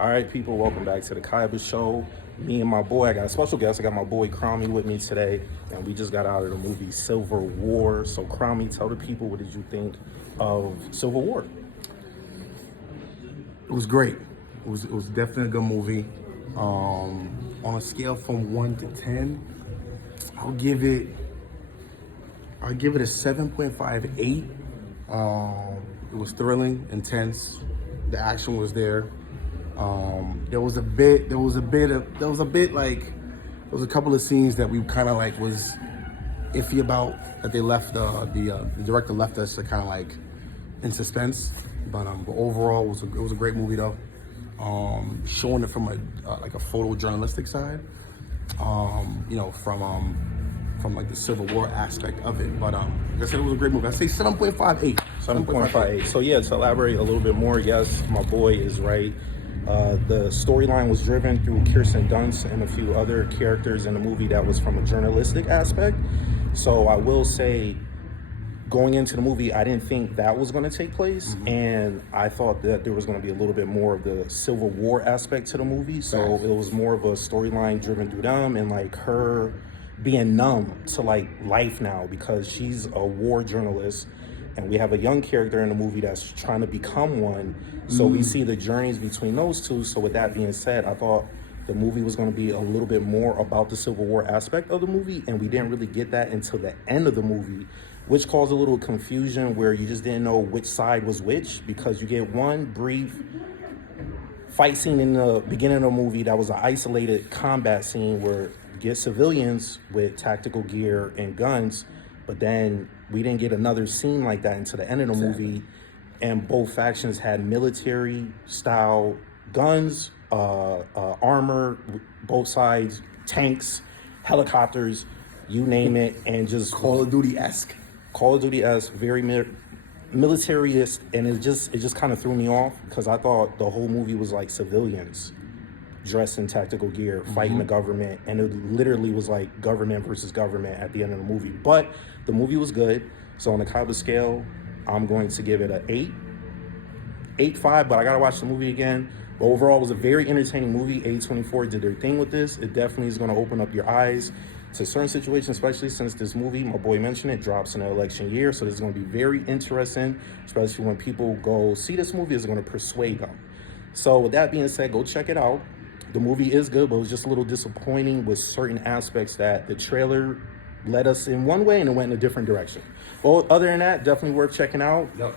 All right, people, welcome back to the Kaiba Show. Me and my boy, I got a special guest. I got my boy Cromie with me today, and we just got out of the movie Civil War. So, Cromie, tell the people, what did you think of Civil War? It was great. It was definitely a good movie. On a scale from 1 to 10, I'll give it a 7.58. It was thrilling, intense. The action was there. There was a couple of scenes that we kind of like was iffy about, that they left the director left us to kind of like in suspense. But overall, it was a great movie though. Showing it from a photojournalistic side, from like the Civil War aspect of it. But like I said, it was a great movie. I say 7.58. 7.58. So yeah, to elaborate a little bit more, yes, my boy is right. The storyline was driven through Kirsten Dunst and a few other characters in the movie that was from a journalistic aspect. So I will say, going into the movie, I didn't think that was going to take place, and I thought that there was going to be a little bit more of the Civil War aspect to the movie. So it was more of a storyline driven through them and like her being numb to like life now because she's a war journalist, and we have a young character in the movie that's trying to become one. So we see the journeys between those two. So with that being said, I thought the movie was going to be a little bit more about the Civil War aspect of the movie, and we didn't really get that until the end of the movie, which caused a little confusion where you just didn't know which side was which, because you get one brief fight scene in the beginning of the movie that was an isolated combat scene where you get civilians with tactical gear and guns, but then we didn't get another scene like that until the end of the movie, and both factions had military style guns, armor, both sides, tanks, helicopters, you name it, and just Call of Duty-esque, very militarist, and it just kind of threw me off because I thought the whole movie was like civilians dressed in tactical gear fighting the government, and it literally was like government versus government at the end of the movie. But the movie was good. So on the Kaiba scale, I'm going to give it an 8.5, but I gotta watch the movie again. But overall, it was a very entertaining movie. A24 did their thing with this. It definitely is going to open up your eyes to certain situations, especially since this movie, my boy mentioned it, drops in the election year. So this is going to be very interesting, especially when people go see this movie. It's going to persuade them. So with that being said, go check it out. The movie is good, but it was just a little disappointing with certain aspects that the trailer led us in one way and it went in a different direction. Well, other than that, definitely worth checking out. Yep.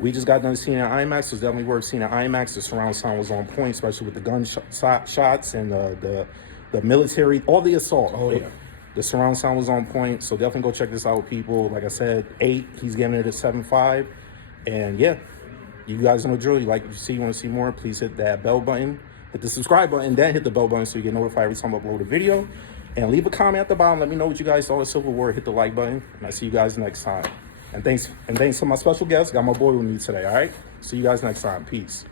We just got done seeing it in IMAX, so it's definitely worth seeing it in IMAX. The surround sound was on point, especially with the gun shots and the military, all the assault. Oh, yeah. The surround sound was on point, so definitely go check this out, people. Like I said, 8, he's giving it a 7.5. And yeah, you guys know the drill. You want to see more, please hit that bell button, hit the subscribe button, then hit the bell button so you get notified every time I upload a video. And leave a comment at the bottom. Let me know what you guys thought of Civil War. Hit the like button, and I'll see you guys next time. And thanks to my special guest. Got my boy with me today, all right? See you guys next time. Peace.